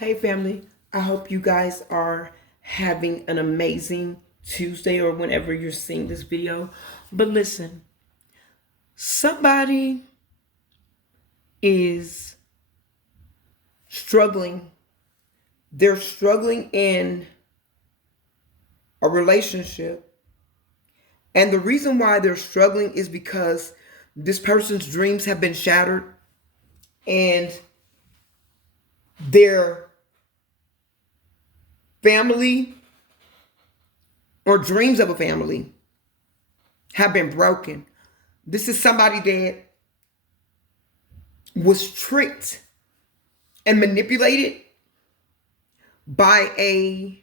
Hey family, I hope you guys are having an amazing Tuesday or whenever you're seeing this video. But listen, somebody is struggling. They're struggling in a relationship. And the reason why they're struggling is because this person's dreams have been shattered and their family or dreams of a family have been broken. This is somebody that was tricked and manipulated by a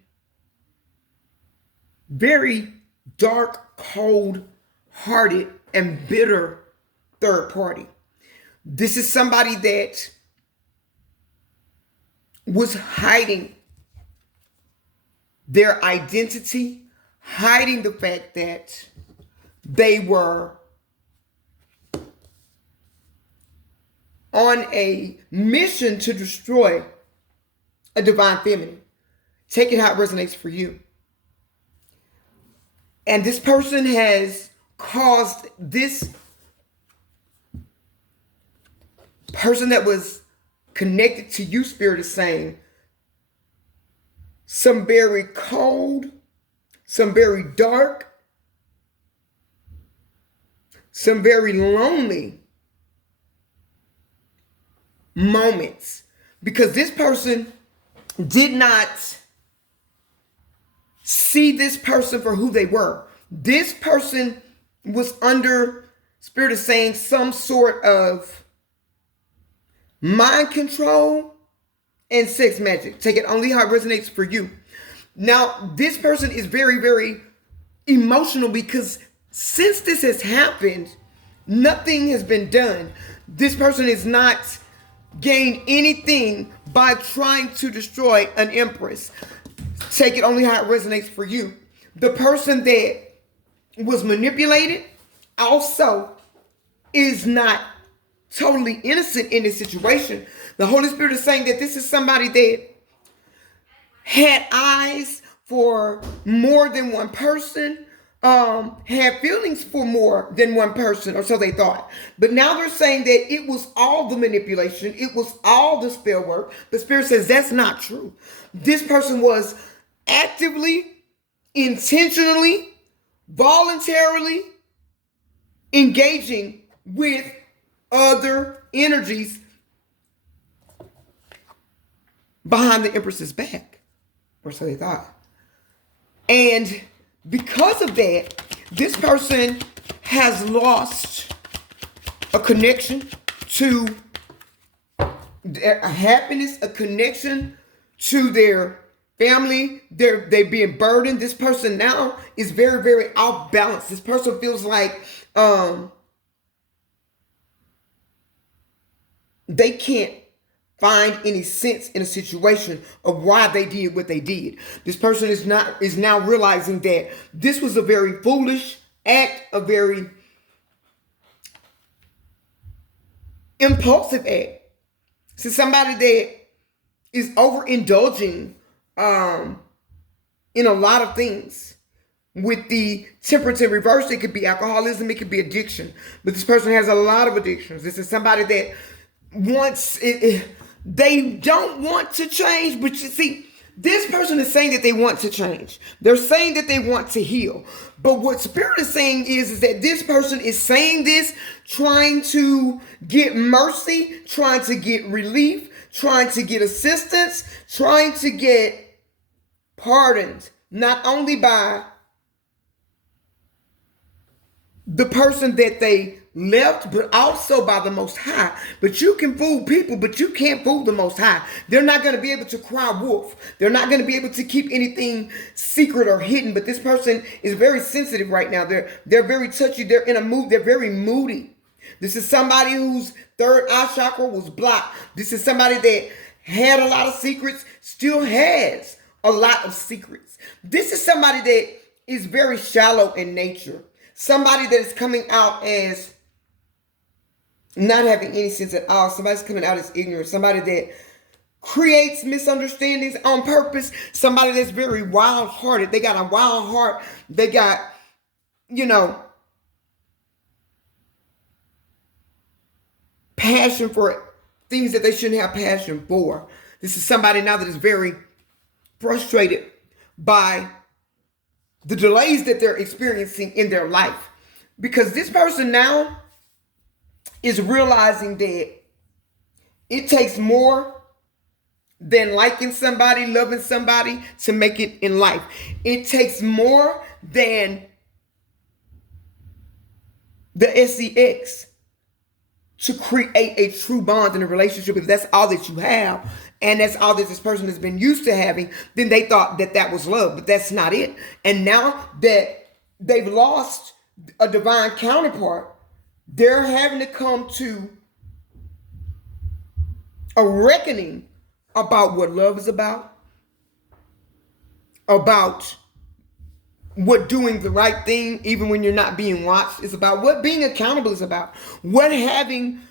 very dark, cold hearted, and bitter third party. This is somebody that was hiding their identity, hiding the fact that they were on a mission to destroy a divine feminine. Take it how it resonates for you. And this person has caused this person that was connected to you, Spirit is saying, some very cold, some very dark, some very lonely moments. Because this person did not see this person for who they were. This person was under, Spirit is saying, some sort of mind control and sex magic. Take it only how it resonates for you. Now, this person is very, very emotional because since this has happened, nothing has been done. This person has not gained anything by trying to destroy an empress. Take it only how it resonates for you. The person that was manipulated also is not totally innocent in this situation. The Holy Spirit is saying that this is somebody that had eyes for more than one person, had feelings for more than one person, or so they thought. But now they're saying that it was all the manipulation, it was all the spell work. The Spirit says that's not true. This person was actively, intentionally, voluntarily engaging with other energies behind the Empress's back, or so they thought. And because of that, this person has lost a connection to their happiness, a connection to their family. They're being burdened. This person now is very, very off balance. This person feels like they can't find any sense in a situation of why they did what they did. This person is now realizing that this was a very foolish act, a very impulsive act. So somebody that is overindulging in a lot of things. With the temperance in reverse, it could be alcoholism, it could be addiction. But this person has a lot of addictions. This is somebody that wants it. They don't want to change, but you see, this person is saying that they want to change. They're saying that they want to heal. But what Spirit is saying is that this person is saying this, trying to get mercy, trying to get relief, trying to get assistance, trying to get pardoned, not only by the person that they left, but also by the Most High. But you can fool people, but you can't fool the Most High. They're not going to be able to cry wolf. They're not going to be able to keep anything secret or hidden. But this person is very sensitive right now. They're very touchy. They're in a mood. They're very moody. This is somebody whose third eye chakra was blocked. This is somebody that had a lot of secrets, still has a lot of secrets. This is somebody that is very shallow in nature. Somebody that is coming out as not having any sense at all. Somebody's coming out as ignorant. Somebody that creates misunderstandings on purpose. Somebody that's very wild-hearted. They got a wild heart. They got, you know, passion for things that they shouldn't have passion for. This is somebody now that is very frustrated by the delays that they're experiencing in their life. Because this person now is realizing that it takes more than liking somebody, loving somebody to make it in life. It takes more than the sex to create a true bond in a relationship. If that's all that you have, and that's all that this person has been used to having, then they thought that that was love, but that's not it. And now that they've lost a divine counterpart, they're having to come to a reckoning about what love is about what doing the right thing even when you're not being watched is about, what being accountable is about, what having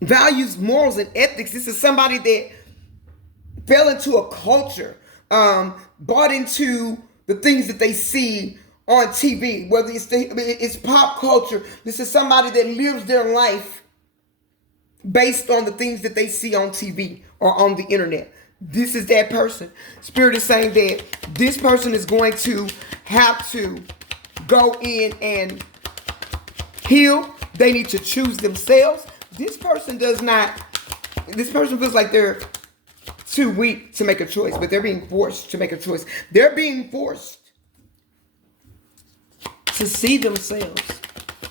values, morals, and ethics. This is somebody that fell into a culture, bought into the things that they see on TV, whether it's pop culture. This is somebody that lives their life based on the things that they see on TV or on the internet. This is that person. Spirit is saying that this person is going to have to go in and heal. They need to choose themselves. This person feels like they're too weak to make a choice, but they're being forced to make a choice. They're being forced to see themselves.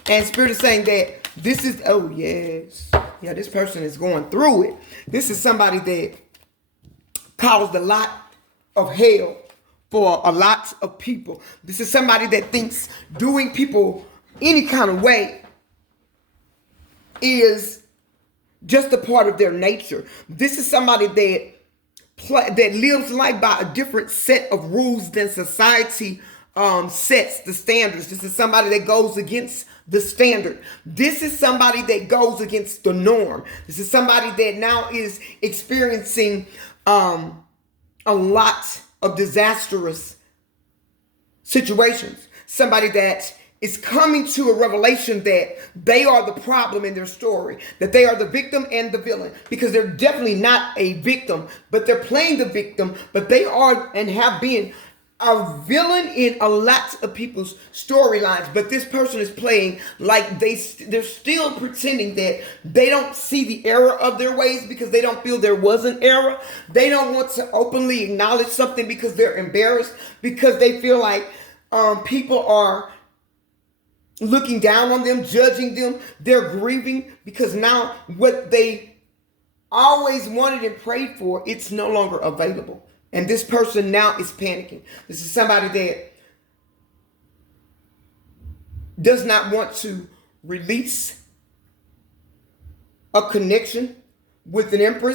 And Spirit is saying that this is, oh yes, yeah, this person is going through it. This is somebody that caused a lot of hell for a lot of people. This is somebody that thinks doing people any kind of way is just a part of their nature. This is somebody that lives life by a different set of rules than society sets the standards. This is somebody that goes against the standard. This is somebody that goes against the norm. This is somebody that now is experiencing a lot of disastrous situations. Somebody that is coming to a revelation that they are the problem in their story, that they are the victim and the villain, because they're definitely not a victim, but they're playing the victim, but they are and have been a villain in a lot of people's storylines. But this person is playing like they're still pretending that they don't see the error of their ways because they don't feel there was an error. They don't want to openly acknowledge something because they're embarrassed, because they feel like people are looking down on them, judging them. They're grieving because now what they always wanted and prayed for, it's no longer available. And this person now is panicking. This is somebody that does not want to release a connection with an emperor.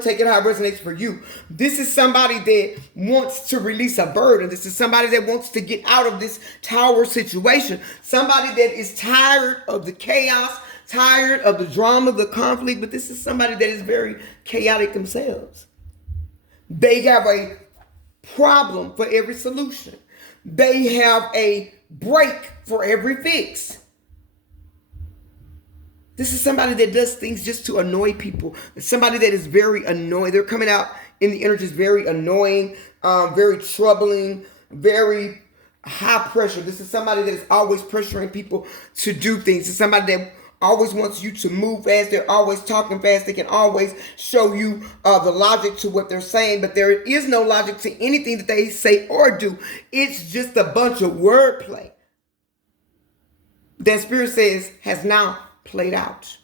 Take it how it resonates for you. This is somebody that wants to release a burden. This is somebody that wants to get out of this tower situation. Somebody that is tired of the chaos, tired of the drama, the conflict. But this is somebody that is very chaotic themselves. They have a problem for every solution. They have a break for every fix. This is somebody that does things just to annoy people. It's somebody that is very annoying. They're coming out in the energy is very annoying, very troubling, very high pressure. This is somebody that is always pressuring people to do things. It's somebody that always wants you to move fast. They're always talking fast. They can always show you the logic to what they're saying, but there is no logic to anything that they say or do. It's just a bunch of wordplay that Spirit says has now played out,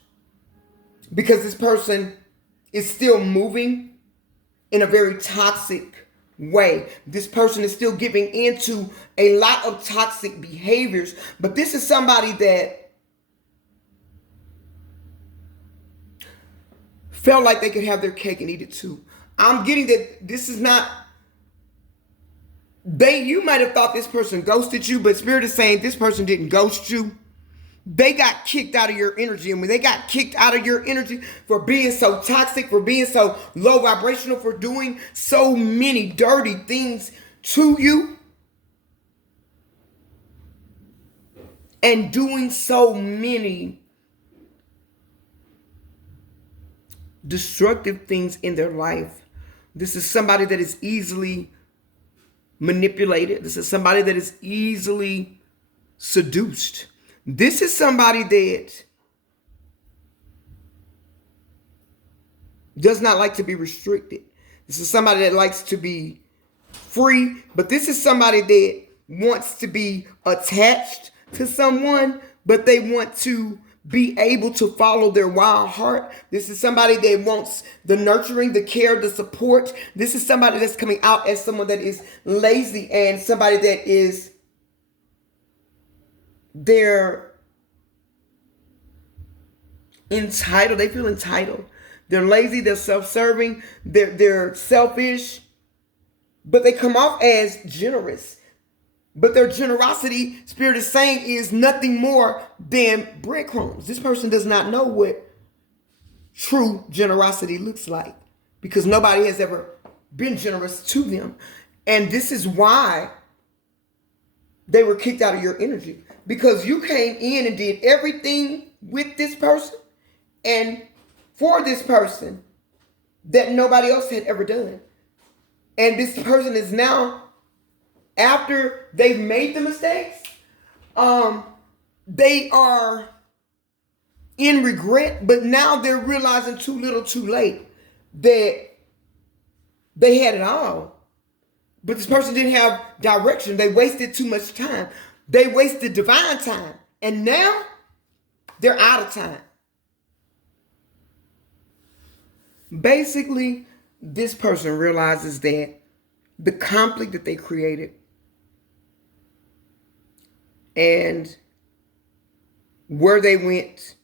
because this person is still moving in a very toxic way. This person is still giving into a lot of toxic behaviors, but this is somebody that felt like they could have their cake and eat it too. I'm getting that this is not, you might have thought this person ghosted you, but Spirit is saying this person didn't ghost you. They got kicked out of your energy. And when they got kicked out of your energy for being so toxic, for being so low vibrational, for doing so many dirty things to you, and doing so many destructive things in their life. This is somebody that is easily manipulated. This is somebody that is easily seduced. This is somebody that does not like to be restricted. This is somebody that likes to be free, but this is somebody that wants to be attached to someone, but they want to be able to follow their wild heart. This is somebody that wants the nurturing, the care, the support. This is somebody that's coming out as someone that is lazy and somebody that is they're entitled. They feel entitled. They're lazy, they're self-serving, they're selfish, but they come off as generous. But their generosity, Spirit is saying, is nothing more than breadcrumbs. This person does not know what true generosity looks like because nobody has ever been generous to them. And this is why they were kicked out of your energy, because you came in and did everything with this person and for this person that nobody else had ever done. And this person is now, after they've made the mistakes, they are in regret, but now they're realizing too little too late that they had it all. But this person didn't have direction. They wasted too much time. They wasted divine time. And now they're out of time. Basically, this person realizes that the conflict that they created and where they went,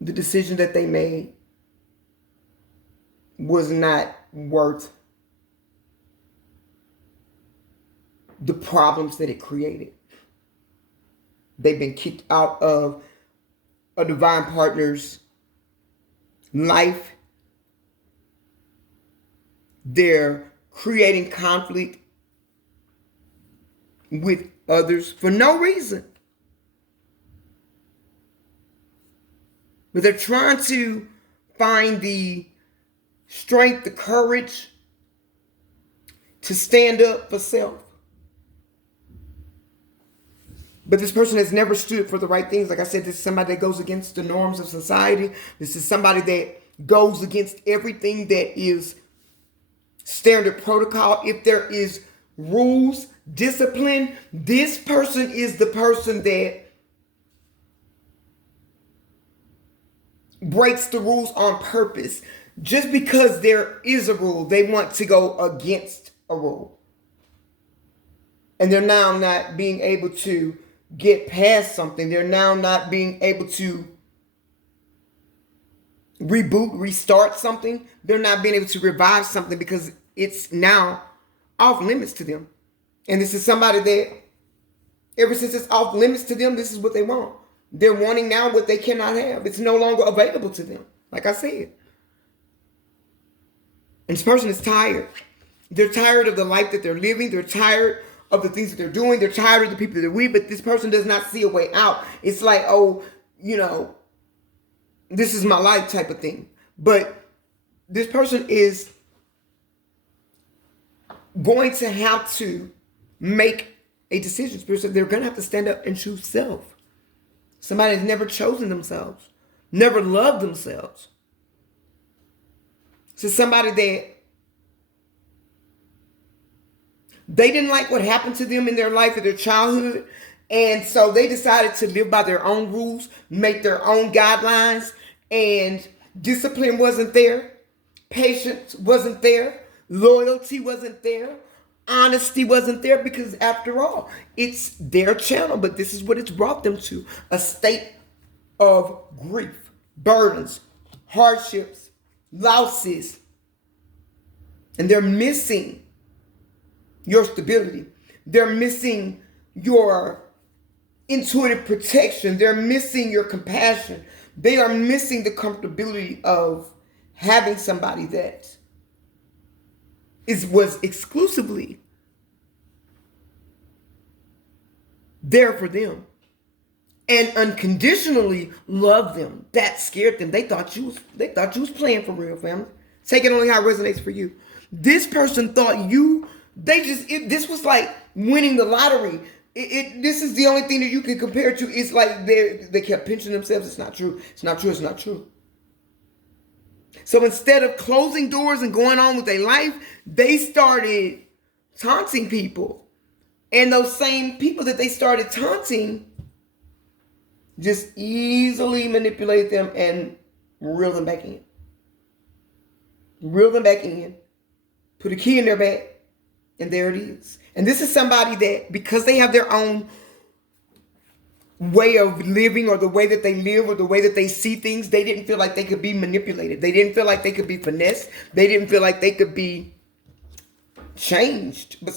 the decision that they made was not worth the problems that it created. They've been kicked out of a divine partner's life. They're creating conflict with others for no reason. But they're trying to find the strength, the courage to stand up for self. But this person has never stood for the right things. Like I said, this is somebody that goes against the norms of society. This is somebody that goes against everything that is standard protocol. If there is rules, discipline, this person is the person that breaks the rules on purpose. Just because there is a rule, they want to go against a rule. And they're now not being able to get past something. They're now not being able to reboot, restart something. They're not being able to revive something because it's now off limits to them. And this is somebody that, ever since it's off limits to them, this is what they want. They're wanting now what they cannot have. It's no longer available to them, like I said. And this person is tired. They're tired of the life that they're living. They're tired of the things that they're doing. They're tired of the people that they're with, but this person does not see a way out. It's like, oh, this is my life type of thing. But this person is going to have to make a decision. They're going to have to stand up and choose self. Somebody has never chosen themselves, never loved themselves. So somebody that they didn't like what happened to them in their life, in their childhood. And so they decided to live by their own rules, make their own guidelines, and discipline wasn't there. Patience wasn't there. Loyalty wasn't there. Honesty wasn't there, because after all, it's their channel, but this is what it's brought them to. A state of grief, burdens, hardships, losses. And they're missing your stability. They're missing your intuitive protection. They're missing your compassion. They are missing the comfortability of having somebody that was exclusively there for them and unconditionally love them. That scared them. They thought you was playing for real, family. Take it only how it resonates for you. This person thought this was like winning the lottery. This is the only thing that you can compare it to. It's like they kept pinching themselves. It's not true. It's not true. It's not true. So instead of closing doors and going on with their life, they started taunting people. And those same people that they started taunting just easily manipulate them and reel them back in. Reel them back in. Put a key in their bag. And there it is. And this is somebody that, because they have their own way of living or the way that they live or the way that they see things, they didn't feel like they could be manipulated. They didn't feel like they could be finessed. They didn't feel like they could be changed. But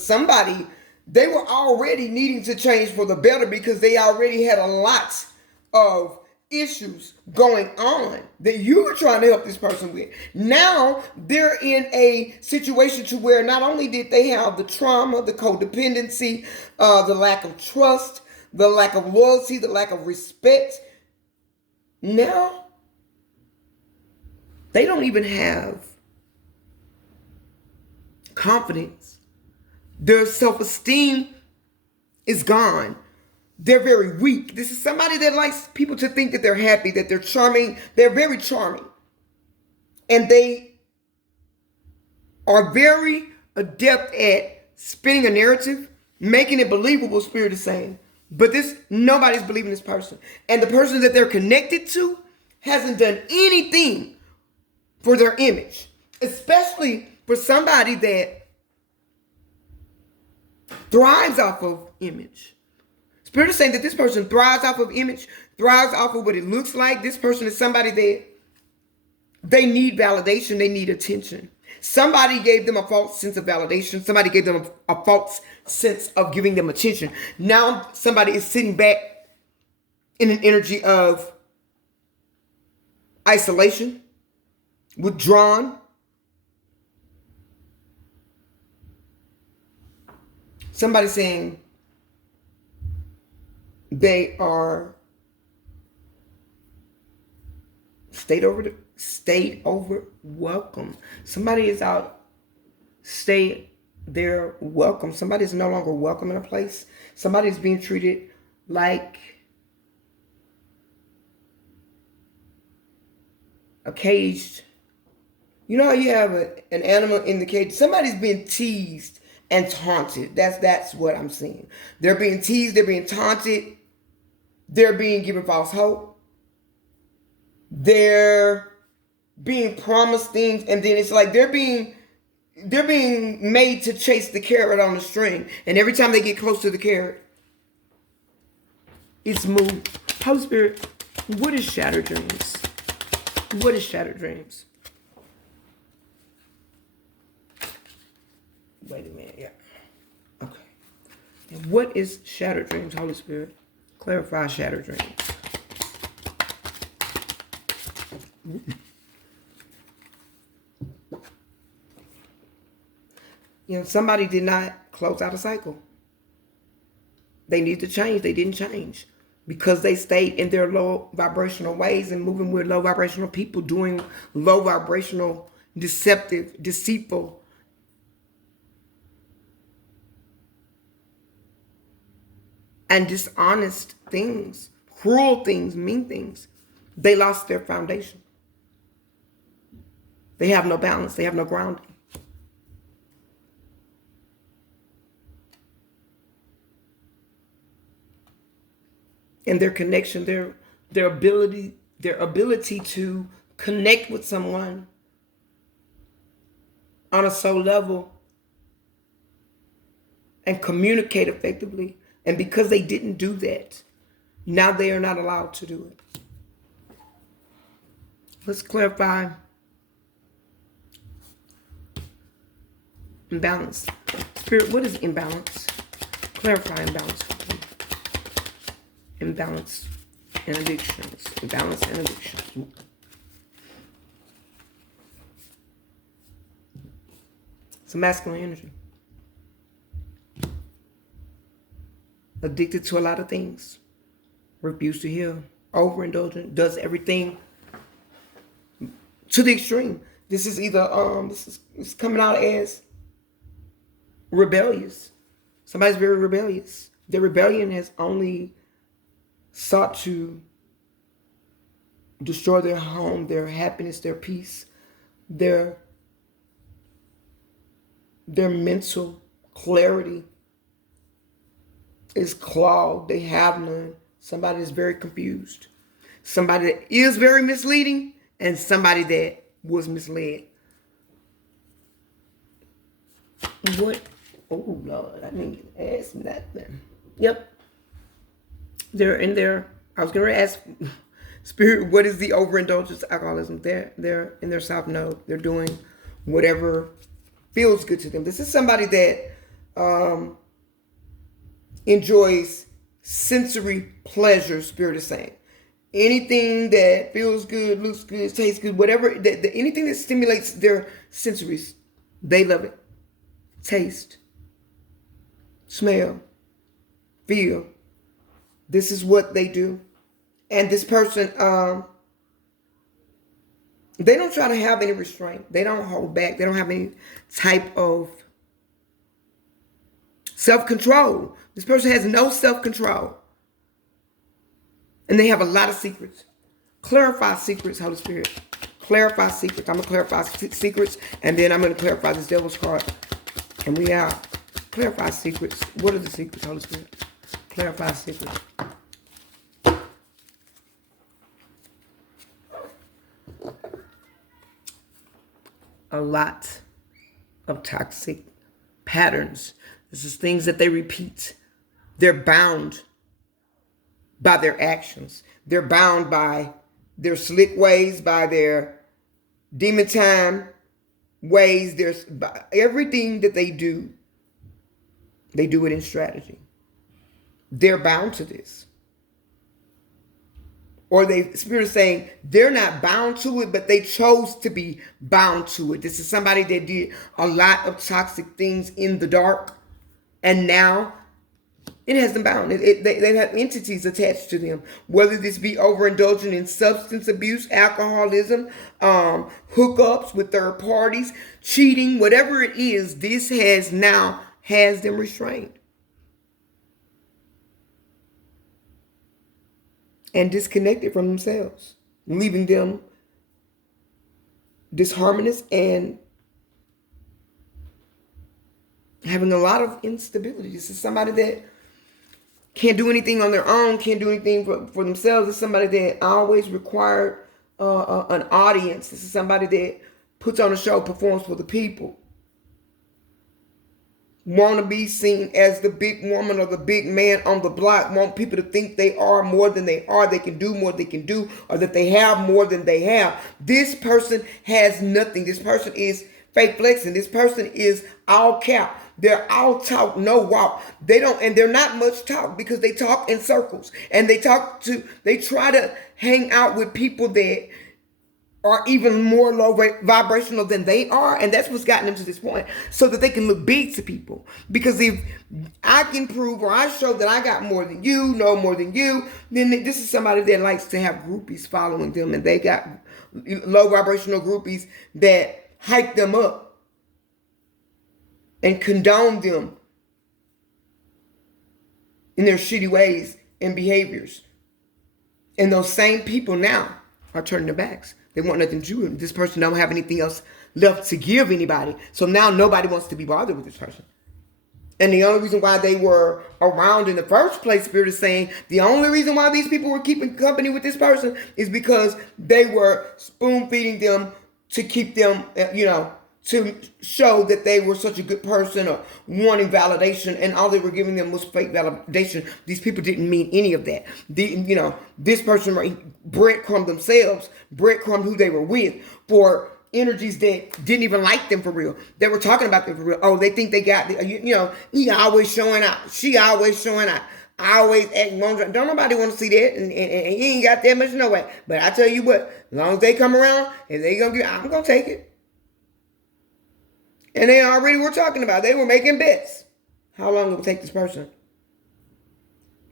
they were already needing to change for the better because they already had a lot of issues going on that you were trying to help this person with. Now they're in a situation to where not only did they have the trauma, the codependency, the lack of trust, the lack of loyalty, the lack of respect. Now they don't even have confidence. Their self-esteem is gone. They're very weak. This is somebody that likes people to think that they're happy, that they're charming. They're very charming. And they are very adept at spinning a narrative, making it believable, Spirit is saying. But nobody's believing this person. And the person that they're connected to hasn't done anything for their image. Especially for somebody that thrives off of image. Spirit is saying that this person thrives off of image, thrives off of what it looks like. This person is somebody that they need validation, they need attention. Somebody gave them a false sense of validation. Somebody gave them a false sense of giving them attention. Now somebody is sitting back in an energy of isolation, withdrawn. Somebody saying they are stayed over welcome. Somebody is out, they're welcome. Somebody is no longer welcome in a place. Somebody is being treated like a caged. You know how you have an animal in the cage? Somebody's being teased and taunted. That's what I'm seeing. They're being teased, they're being taunted, they're being given false hope. They're being promised things, and then it's like they're being made to chase the carrot on the string. And every time they get close to the carrot, it's moved. Holy Spirit, what is shattered dreams? What is shattered dreams? Wait a minute, yeah. Okay. And what is shattered dreams, Holy Spirit? Clarify shattered dreams. Somebody did not close out a cycle. They need to change. They didn't change because they stayed in their low vibrational ways and moving with low vibrational people, doing low vibrational, deceptive, deceitful, and dishonest things, cruel things, mean things. They lost their foundation. They have no balance. They have no grounding. And their connection, their ability to connect with someone on a soul level and communicate effectively. And because they didn't do that, now they are not allowed to do it. Let's clarify imbalance. Spirit, what is imbalance? Clarify imbalance for me. Imbalance and addictions. Imbalance and addictions. It's a masculine energy. Addicted to a lot of things. Refuse to heal. Overindulgent. Does everything to the extreme. This is either it's coming out as rebellious. Somebody's very rebellious. Their rebellion has only sought to destroy their home, their happiness, their peace, their mental clarity is clogged. They have none. Somebody is very confused. Somebody that is very misleading, and somebody that was misled. What? Oh, Lord, I need to ask nothing. Yep. They're in there. I was going to ask Spirit, what is the overindulgence alcoholism? They're in their South Node. They're doing whatever feels good to them. This is somebody that enjoys sensory pleasure, Spirit is saying. Anything that feels good, looks good, tastes good, whatever, anything that stimulates their sensories, they love it. Taste, smell, feel. This is what they do. And this person, they don't try to have any restraint. They don't hold back. They don't have any type of self-control. This person has no self-control. And they have a lot of secrets. Clarify secrets, Holy Spirit. Clarify secrets. I'm going to clarify secrets, and then I'm going to clarify this devil's card. And we are. Clarify secrets. What are the secrets, Holy Spirit? Clarify secrets. A lot of toxic patterns. This is things that they repeat. They're bound by their actions. They're bound by their slick ways, by their demon time ways. There's everything that they do it in strategy. They're bound to this. Or Spirit is saying they're not bound to it, but they chose to be bound to it. This is somebody that did a lot of toxic things in the dark, and now it has them bound. They have entities attached to them, whether this be overindulging in substance abuse, alcoholism, hookups with third parties, cheating, whatever it is, this has them restrained and disconnected from themselves, leaving them disharmonious and having a lot of instability. This is somebody that can't do anything on their own, can't do anything for themselves. It's somebody that always required an audience. This is somebody that puts on a show, performs for the people. Want to be seen as the big woman or the big man on the block. Want people to think they are more than they are. They can do more than they can do, or that they have more than they have. This person has nothing. This person is fake flexing. This person is all cap. They're all talk, no walk. And they're not much talk because they talk in circles. And they try to hang out with people that are even more low vibrational than they are. And that's what's gotten them to this point, so that they can look big to people. Because if I can prove, or I show that I got more than you, know more than you, then this is somebody that likes to have groupies following them. And they got low vibrational groupies that hype them up and condone them in their shitty ways and behaviors. And those same people now are turning their backs. They want nothing to do with it. This person don't have anything else left to give anybody. So now nobody wants to be bothered with this person. And the only reason why they were around in the first place, Spirit is saying, the only reason why these people were keeping company with this person is because they were spoon feeding them to keep them, to show that they were such a good person or wanting validation, and all they were giving them was fake validation. These people didn't mean any of that. This person breadcrumbed themselves, breadcrumbed who they were with for energies that didn't even like them for real. They were talking about them for real. Oh, they think they got, he always showing out. She always showing out. I always act wrong. Don't nobody want to see that, and you ain't got that much no way. But I tell you what, as long as they come around and they gonna get, I'm gonna take it. And they already were talking about. They were making bets. How long it would take this person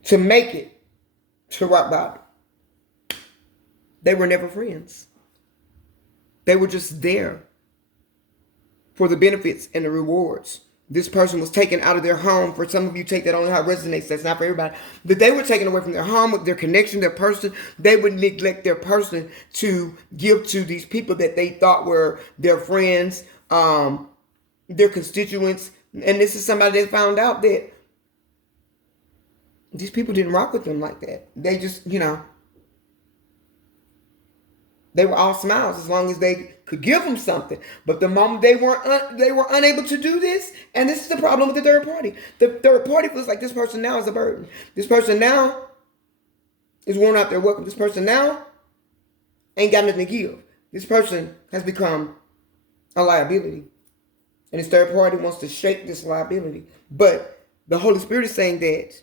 to make it to rock bottom. They were never friends. They were just there for the benefits and the rewards. This person was taken out of their home. For some of you, take that only how it resonates. That's not for everybody. But they were taken away from their home, with their connection, their person. They would neglect their person to give to these people that they thought were their friends, their constituents. And this is somebody that found out that these people didn't rock with them like that. They just, they were all smiles as long as they could give them something. But the moment they were unable to do this, and this is the problem with the third party. The third party feels like this person now is a burden. This person now is worn out their welcome. This person now ain't got nothing to give. This person has become a liability. And this third party wants to shake this liability. But the Holy Spirit is saying that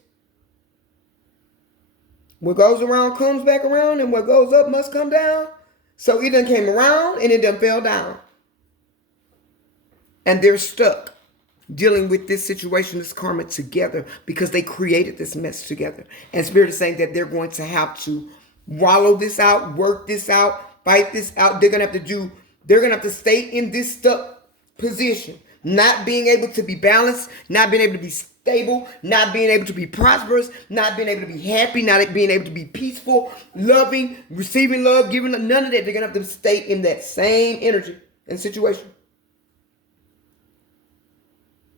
what goes around comes back around, and what goes up must come down. So it done came around and it done fell down. And they're stuck dealing with this situation, this karma together, because they created this mess together. And Spirit is saying that they're going to have to wallow this out, work this out, fight this out. They're going to have to stay in this stuck position, not being able to be balanced, not being able to be stable, not being able to be prosperous, not being able to be happy, not being able to be peaceful, loving, receiving love, giving none of that. They're going to have to stay in that same energy and situation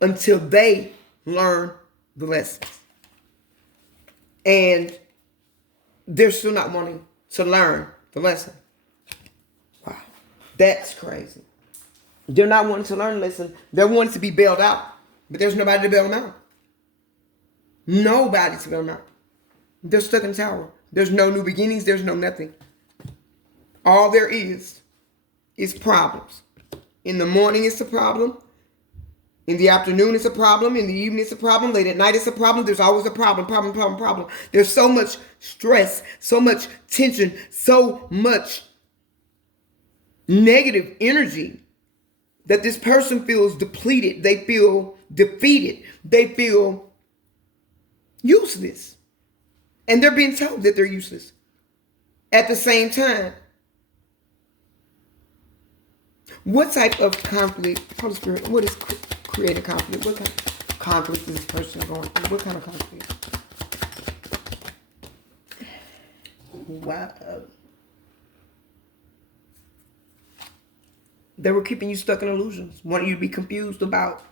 until they learn the lessons. And they're still not wanting to learn the lesson. Wow, that's crazy. They're not wanting to learn the lesson. They're wanting to be bailed out, but there's nobody to bail them out. Nobody to bail them out. They're stuck in the tower. There's no new beginnings. There's no nothing. All there is problems. In the morning, it's a problem. In the afternoon, it's a problem. In the evening, it's a problem. Late at night, it's a problem. There's always a problem. There's so much stress, so much tension, so much negative energy that this person feels depleted. They feel defeated. They feel useless. And they're being told that they're useless. At the same time, what type of conflict, Holy Spirit, what is creating conflict? What kind of conflict is this person going through? What kind of conflict? Wow. They were keeping you stuck in illusions, wanting you to be confused about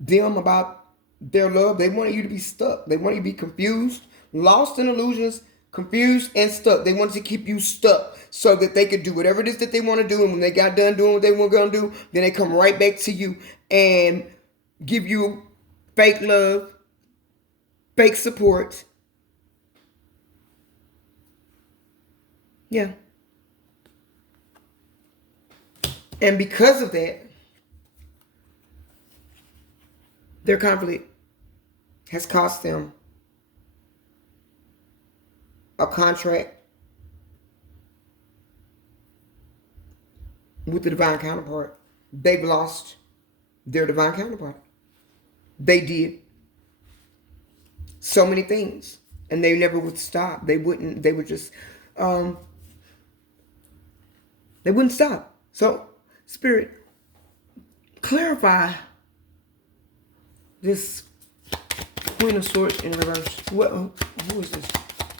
them, about their love. They wanted you to be stuck. They wanted you to be confused, lost in illusions, confused and stuck. They wanted to keep you stuck so that they could do whatever it is that they want to do. And when they got done doing what they were going to do, then they come right back to you and give you fake love, fake support. Yeah. And because of that, their conflict has cost them a contract with the divine counterpart. They've lost their divine counterpart. They did so many things, and they never would stop. They wouldn't stop. So, Spirit, clarify this Queen of Swords in reverse. Who is this?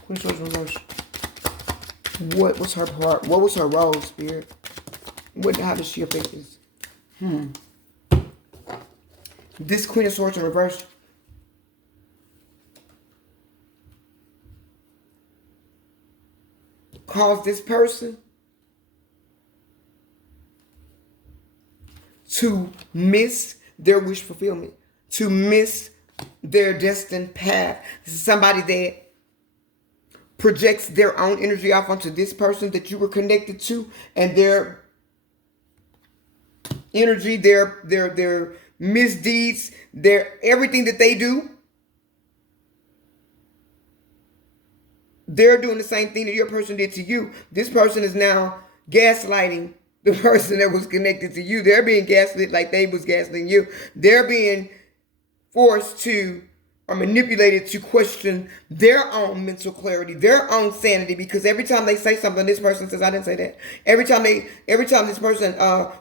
Queen of Swords in reverse. What was her part? What was her role, Spirit? How does she affect this? This Queen of Swords in reverse caused this person to miss their wish fulfillment, to miss their destined path. This is somebody that projects their own energy off onto this person that you were connected to, and their energy, their misdeeds, their everything that they do, they're doing the same thing that your person did to you. This person is now gaslighting the person that was connected to you. They're being gaslit like they was gaslighting you. They're being forced to or manipulated to question their own mental clarity, their own sanity, because every time they say something, this person says, I didn't say that. Every time this person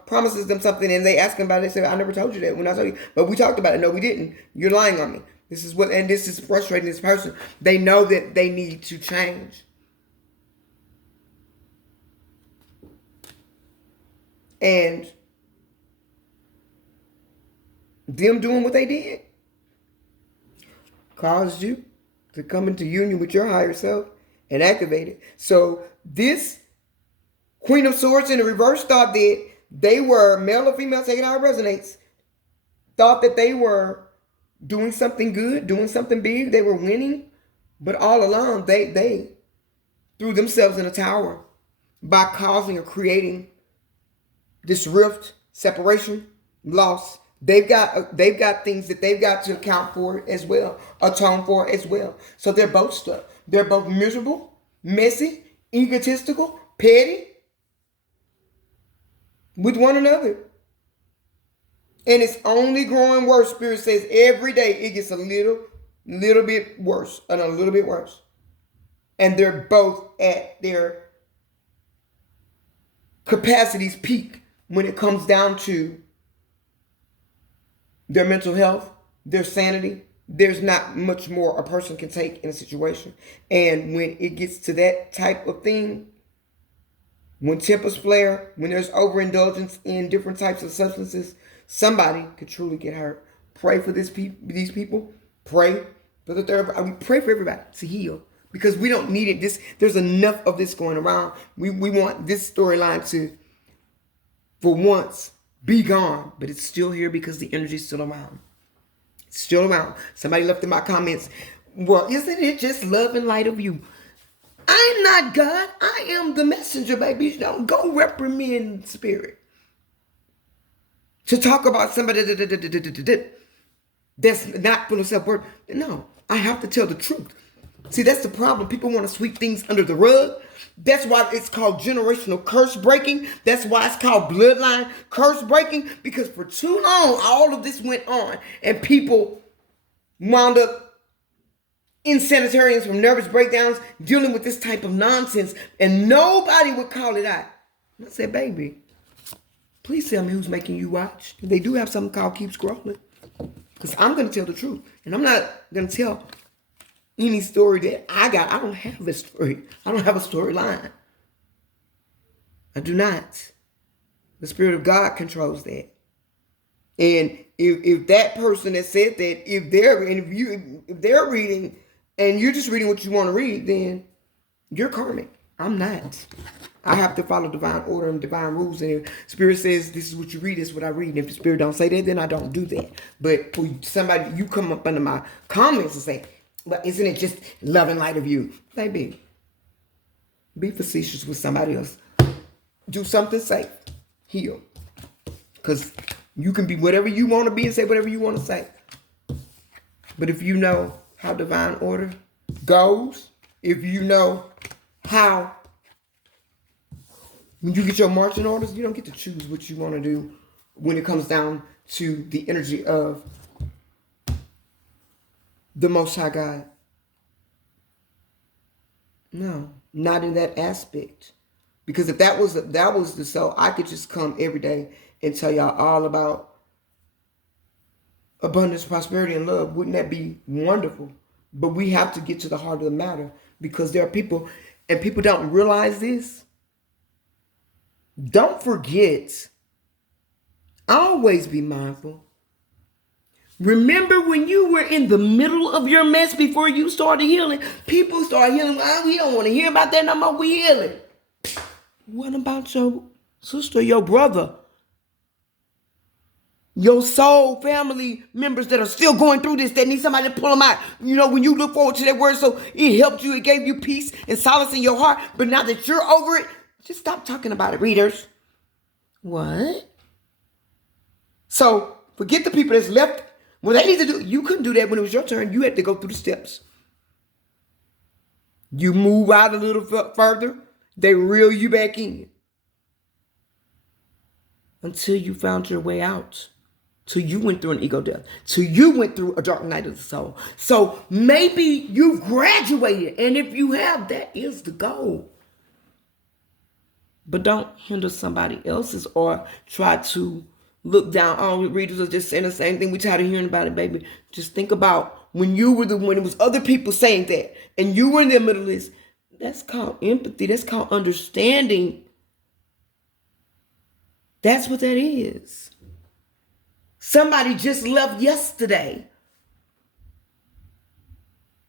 promises them something and they ask them about it, they say, I never told you that when I told you. But we talked about it. No, we didn't. You're lying on me. This is frustrating this person. They know that they need to change. And them doing what they did caused you to come into union with your higher self and activate it. So this Queen of Swords in the reverse thought that they were, male or female, taking how it resonates, thought that they were doing something good, doing something big, they were winning, but all along they threw themselves in a tower by causing or creating this rift, separation, loss. They've got things that they've got to account for as well, atone for as well. So they're both stuck. They're both miserable, messy, egotistical, petty with one another. And it's only growing worse. Spirit says every day it gets a little bit worse and a little bit worse. And they're both at their capacities peak when it comes down to their mental health, their sanity. There's not much more a person can take in a situation. And when it gets to that type of thing, when tempers flare, when there's overindulgence in different types of substances, somebody could truly get hurt. Pray for these people. Pray for the therapist. We pray for everybody to heal, because we don't need it. There's enough of this going around. We want this storyline to, for once, be gone, but it's still here because the energy is still around. It's still around. Somebody left in my comments, well, isn't it just love and light of you? I'm not God. I am the messenger, baby. Don't go reprimand spirit to talk about somebody that's not full of self-worth. No, I have to tell the truth. See, that's the problem. People want to sweep things under the rug. That's why it's called generational curse breaking. That's why it's called bloodline curse breaking, because for too long, all of this went on and people wound up in sanitariums from nervous breakdowns dealing with this type of nonsense, and nobody would call it out. I said, baby, please tell me who's making you watch. They do have something called Keep Scrolling, because I'm going to tell the truth, and I'm not going to tell any story that I got. I don't have a story. I don't have a storyline. I do not. The Spirit of God controls that. And if that person that said that, if they're reading and you're just reading what you want to read, then you're karmic. I'm not. I have to follow divine order and divine rules. And if Spirit says this is what you read, this is what I read. And if the Spirit don't say that, then I don't do that. But for somebody, you come up under my comments and say, but isn't it just love and light of you? Baby, be facetious with somebody else. Do something safe. Heal. Because you can be whatever you want to be and say whatever you want to say. But if you know how divine order goes, if you know how, when you get your marching orders, you don't get to choose what you want to do when it comes down to the energy of the Most High God. No, not in that aspect. Because if that was the soul, I could just come every day and tell y'all all about abundance, prosperity, and love. Wouldn't that be wonderful? But we have to get to the heart of the matter, because there are people, and people don't realize this. Don't forget, always be mindful. Remember when you were in the middle of your mess before you started healing? People start healing. Oh, we don't want to hear about that no more. We healing. What about your sister, your brother, your soul family members that are still going through this, that need somebody to pull them out? You know, when you look forward to that word, so it helped you, it gave you peace and solace in your heart. But now that you're over it, just stop talking about it, readers. What? So Forget the people that's left. Well, they need to do. You couldn't do that when it was your turn. You had to go through the steps. You move out a little further, they reel you back in. Until you found your way out. Till you went through an ego death. Till you went through a dark night of the soul. So maybe you've graduated. And if you have, that is the goal. But don't hinder somebody else's or try to look down. Oh, readers are just saying the same thing. We tired of hearing about it, baby. Just think about when it was other people saying that and you were in the middle of this. That's called empathy. That's called understanding. That's what that is. Somebody just left yesterday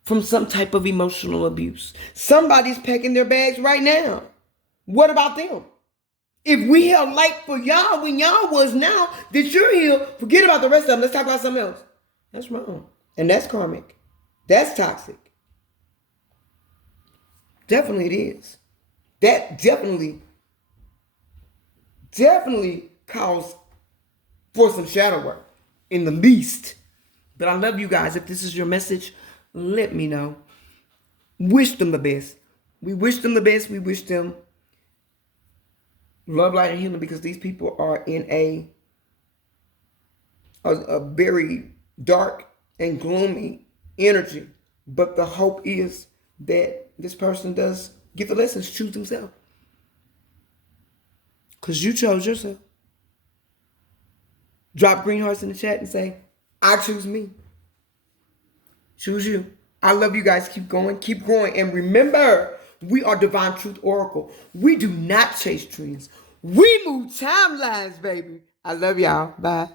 from some type of emotional abuse. Somebody's packing their bags right now. What about them? If we held light for y'all when y'all was now that you're here, forget about the rest of them. Let's talk about something else. That's wrong. And that's karmic. That's toxic. Definitely it is. That definitely calls for some shadow work in the least. But I love you guys. If this is your message, let me know. Wish them the best. We wish them the best. We wish them love, light, and healing, because these people are in a very dark and gloomy energy. But the hope is that this person does get the lessons, choose themselves. Because you chose yourself. Drop green hearts in the chat and say, I choose me. Choose you. I love you guys. Keep going. Keep growing. And remember, we are Divine Truth Oracle. We do not chase trends. We move timelines, baby. I love y'all. Bye.